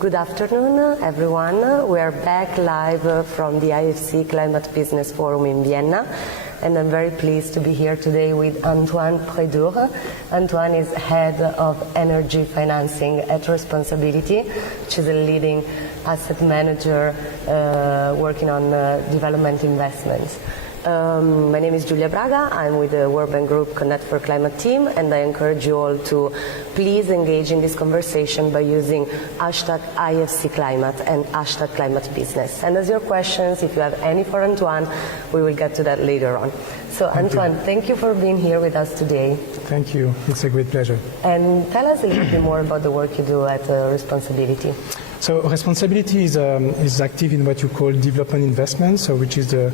Good afternoon, everyone. We are back live from the IFC Climate Business Forum in Vienna, and I'm very pleased to be here today with Antoine Predour. Antoine is Head of Energy Financing at responsAbility, which is a leading asset manager working on development investments. My name is Giulia Braga. I'm with the World Bank Group Connect4Climate team, and I encourage you all to please engage in this conversation by using hashtag IFCClimate and hashtag ClimateBusiness. Send us your questions. If you have any for Antoine, we will get to that later on. So Antoine, thank you for being here with us today. Thank you. It's a great pleasure. And tell us a little bit more about the work you do at responsAbility. So responsAbility is active in what you call development investments, so which is a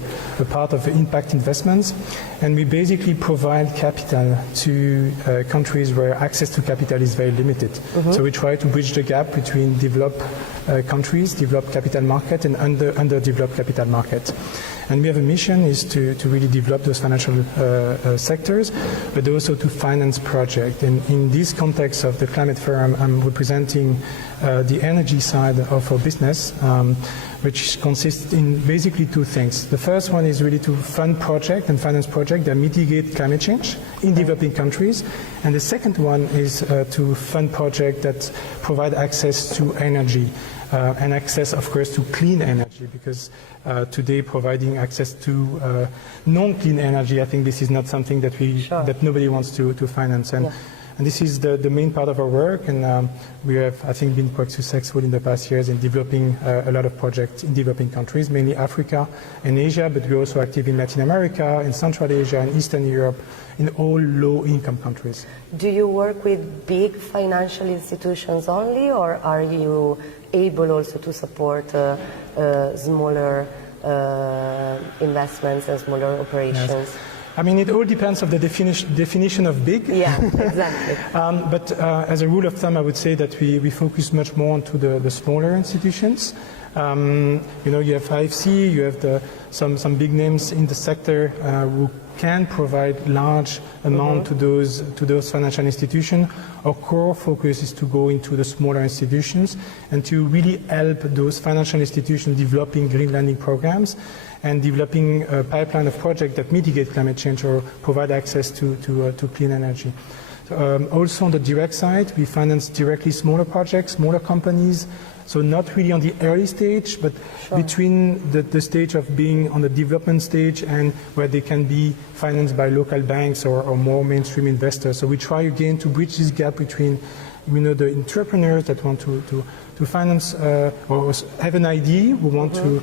part of the impact investments, and we basically provide capital to countries where access to capital is very limited. So we try to bridge the gap between developed countries, developed capital market, and underdeveloped capital market. And we have a mission is to really develop those financial sectors, but also to finance projects. And in this context of the Climate Forum, I'm representing the energy side of our business, which consists in basically two things. The first one is really to fund projects and finance projects that mitigate climate change in developing countries. And the second one is to fund projects that provide access to energy. And access, of course, to clean energy, because today providing access to non-clean energy, I think this is not something that that nobody wants to finance. And this is the main part of our work, and we have, I think, been quite successful in the past years in developing a lot of projects in developing countries, mainly Africa and Asia, but we're also active in Latin America, in Central Asia, in Eastern Europe, in all low-income countries. Do you work with big financial institutions only, or are you able also to support smaller investments and smaller operations? Yes. I mean, it all depends on the definition of big. Yeah, exactly. But as a rule of thumb, I would say that we focus much more onto the smaller institutions. You know, you have IFC, you have some big names in the sector who can provide large amount to those financial institutions. Our core focus is to go into the smaller institutions and to really help those financial institutions developing green lending programs and developing a pipeline of projects that mitigate climate change or provide access to clean energy. Also on the direct side, we finance directly smaller projects, smaller companies, so not really on the early stage, but between the stage of being on the development stage and where they can be financed by local banks or more mainstream investors. So we try again to bridge this gap between, you know, the entrepreneurs that want to finance or have an idea, who want to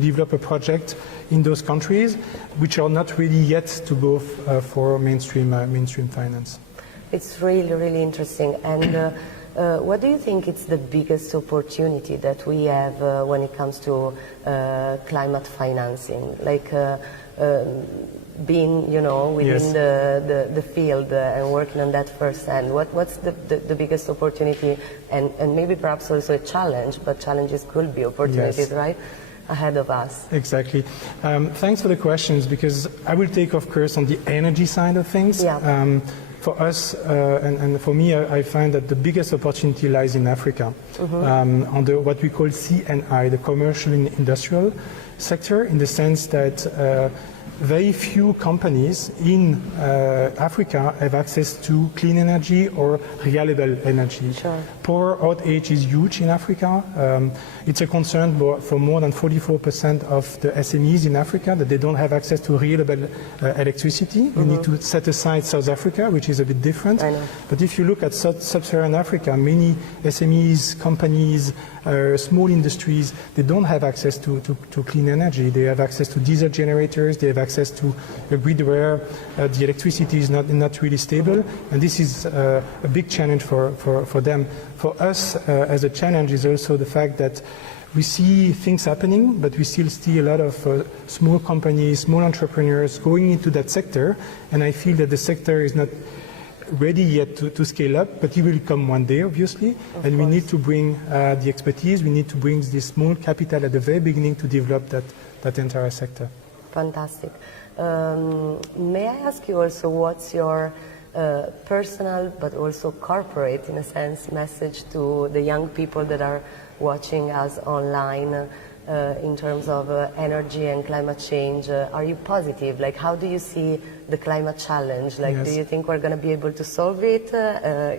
develop a project in those countries, which are not ready yet to go for mainstream finance. It's really, really interesting. And what do you think is the biggest opportunity that we have when it comes to climate financing? Like being, you know, within the field and working on that firsthand. What's the biggest opportunity and maybe perhaps also a challenge, but challenges could be opportunities, right, ahead of us? Exactly. Thanks for the questions, because I will take, of course, on the energy side of things. Yeah. For us, and for me, I find that the biggest opportunity lies in Africa, on what we call C&I, the commercial and industrial sector, in the sense that very few companies in Africa have access to clean energy or reliable energy. Power outage is huge in Africa. It's a concern for more than 44% of the SMEs in Africa that they don't have access to reliable electricity. You need to set aside South Africa, which is a bit different. But if you look at sub-Saharan Africa, many SMEs, companies, small industries, they don't have access to clean energy. They have access to diesel generators, they have access to a grid where the electricity is not really stable, and this is a big challenge for them. For us, as a challenge is also the fact that we see things happening, but we still see a lot of small companies, small entrepreneurs going into that sector, and I feel that the sector is not ready yet to scale up, but it will come one day, obviously, and we need to bring the expertise, we need to bring this small capital at the very beginning to develop that entire sector. Fantastic. May I ask you also what's your personal but also corporate, in a sense, message to the young people that are watching us online in terms of energy and climate change? Are you positive? Like, how do you see the climate challenge? Like, do you think we're going to be able to solve it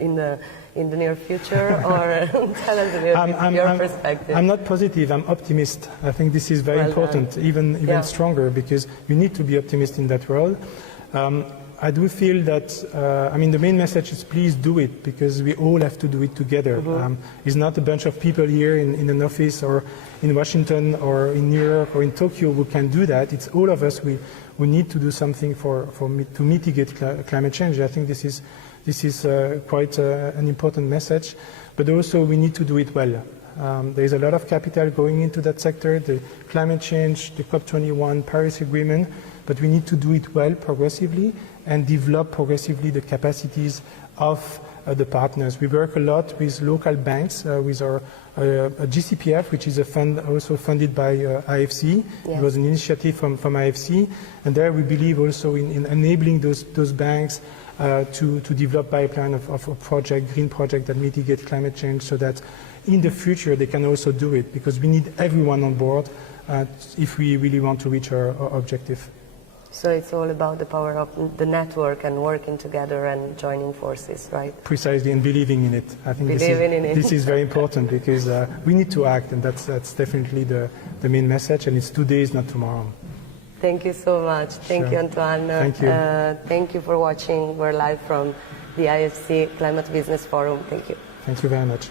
in the near future? Or tell us a little bit your perspective. I'm not positive. I'm optimist. I think this is very important, even stronger, because you need to be optimistic in that world. I do feel that, the main message is please do it, because we all have to do it together. It's not a bunch of people here in an office or in Washington or in New York or in Tokyo who can do that. It's all of us. We need to do something to mitigate climate change. I think this is quite an important message, but also we need to do it well. There is a lot of capital going into that sector, the climate change, the COP21, Paris Agreement, but we need to do it well, progressively, and develop progressively the capacities of the partners. We work a lot with local banks, with our GCPF, which is a fund also funded by IFC. It was an initiative from IFC, and there we believe also in enabling those banks to develop pipeline of a project, green project that mitigate climate change, so that in the future they can also do it, because we need everyone on board if we really want to reach our objective. So it's all about the power of the network and working together and joining forces, right? Precisely, and believing in it. I think this is very important, because we need to act, and that's definitely the main message, and it's today, not tomorrow. Thank you so much. Thank you, Antoine. Thank you. Thank you for watching. We're live from the IFC Climate Business Forum. Thank you. Thank you very much.